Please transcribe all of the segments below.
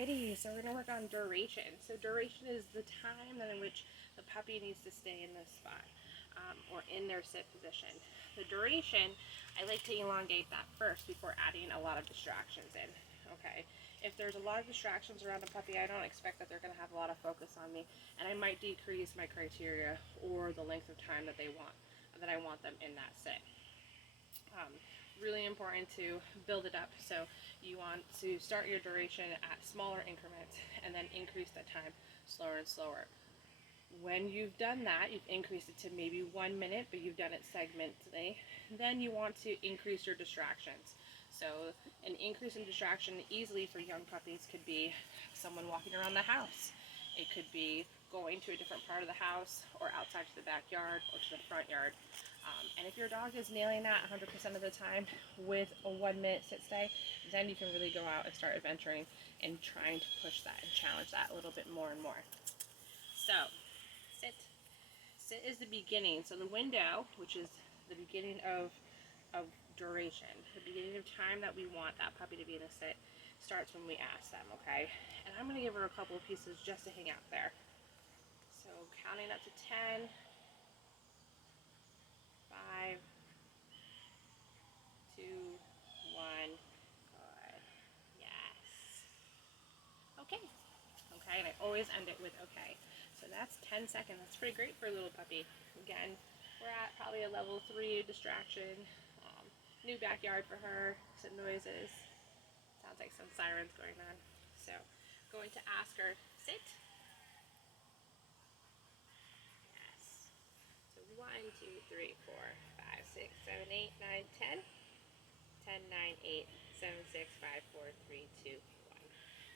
Alrighty, so we're going to work on duration. So duration is the time in which the puppy needs to stay in this spot or in their sit position. The duration, I like to elongate that first before adding a lot of distractions in. Okay, if there's a lot of distractions around a puppy, I don't expect that they're going to have a lot of focus on me, and I might decrease my criteria or the length of time that I want them in that sit. Really important to build it up. So you want to start your duration at smaller increments and then increase that time slower and slower. When you've done that, you've increased it to maybe 1 minute, but you've done it segmentally, then you want to increase your distractions. So an increase in distraction easily for young puppies could be someone walking around the house. It could be going to a different part of the house or outside to the backyard or to the front yard. And if your dog is nailing that 100% of the time with a 1 minute sit stay, then you can really go out and start adventuring and trying to push that and challenge that a little bit more and more. So, sit. Sit is the beginning. So the window, which is the beginning of duration, the beginning of time that we want that puppy to be in a sit, starts when we ask them, okay? And I'm going to give her a couple of pieces just to hang out there. So counting up to 10, 5, 2, 1, good, yes. Okay, okay, and I always end it with okay. So that's 10 seconds, that's pretty great for a little puppy. Again, we're at probably a level 3 distraction. New backyard for her, some noises. Sounds like some sirens going on. So, going to ask her, sit. Yes. So 1, 2, 3, 4, 5, 6, 7, 8, 9, 10. 10, 9, 8, 7, 6, 5, 4, 3, 2, 1.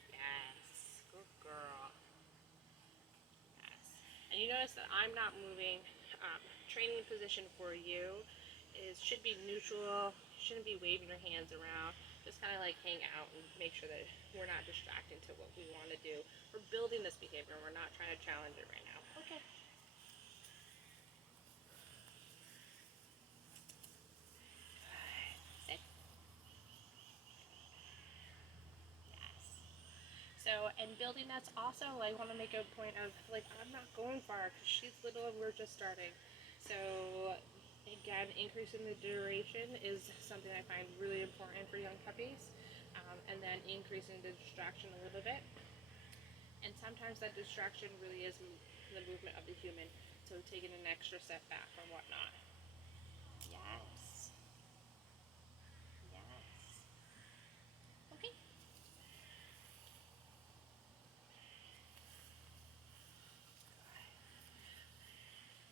Yes. Good girl. Yes. And you notice that I'm not moving. Training position for you should be neutral. You shouldn't be waving your hands around. Just kind of like hang out and make sure that we're not distracting to what we want to do. We're building this behavior. We're not trying to challenge it right now. Okay. Sit. Yes. So, and building that's also, I want to make a point of, like, I'm not going far because she's little and we're just starting. So, again, increasing the duration is something I find really important for young puppies. And then increasing the distraction a little bit. And sometimes that distraction really is the movement of the human. So taking an extra step back or whatnot. Yes. Yes. Okay.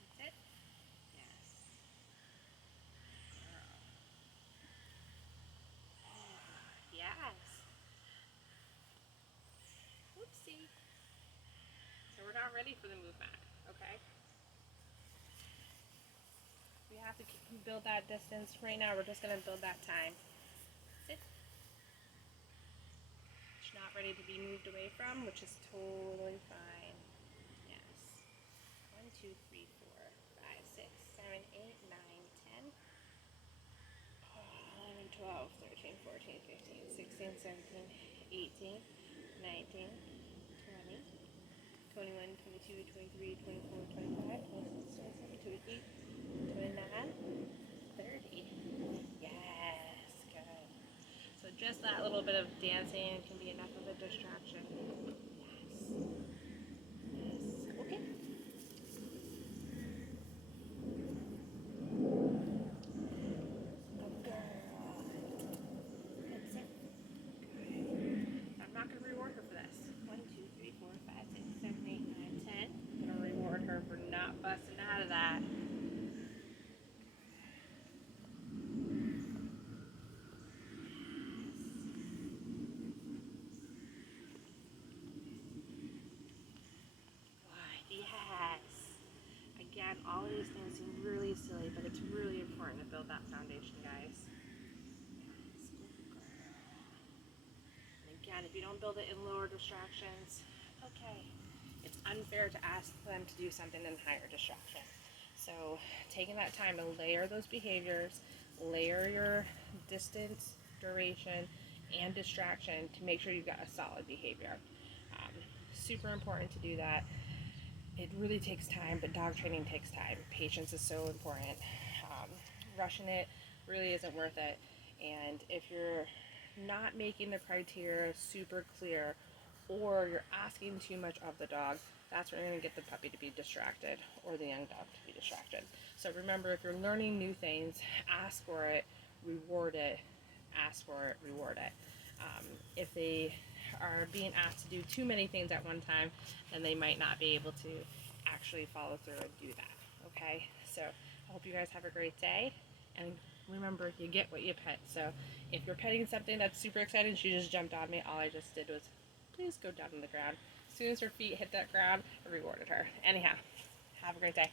That's it. Yes. Girl. Yes. Whoopsie. So we're not ready for the move back, okay? We have to build that distance. Right now we're just going to build that time. Sit. She's not ready to be moved away from, which is totally fine. Yes. 1, 2, 3, 4, 5, 6, 7, 8, 9, 10. 11, 12, 13, 14, 15, 16, 17, 18, 19, 20, 21, 22, 23, 24, 25, 26, 27, 28, 29, 30. Yes, good. So just that little bit of dancing can be enough of a distraction. Yes. Yes. Okay. Good girl. That's it. I'm not going to reward her for this. 1, 2, 3, 4, 5, 6, 7, 8, 9, 10. I'm going to reward her for not busting out of that. Good. Yes. Again, all of these things seem really silly, but it's really important to build that foundation, guys. Yes. Good girl. And again, if you don't build it in lower distractions, okay. It's unfair to ask them to do something in higher distraction. So taking that time to layer those behaviors, layer your distance, duration, and distraction to make sure you've got a solid behavior. Super important to do that. It really takes time, but dog training takes time. Patience is so important. Rushing it really isn't worth it. And if you're not making the criteria super clear, or you're asking too much of the dog, that's when you're going to get the puppy to be distracted or the young dog to be distracted. So remember, if you're learning new things, ask for it, reward it, ask for it, reward it. If they are being asked to do too many things at one time, then they might not be able to actually follow through and do that. Okay, so I hope you guys have a great day, and remember, you get what you pet. So if you're petting something that's super exciting, she just jumped on me, all I just did was please go down on the ground. As soon as her feet hit that ground, I rewarded her. Anyhow, have a great day.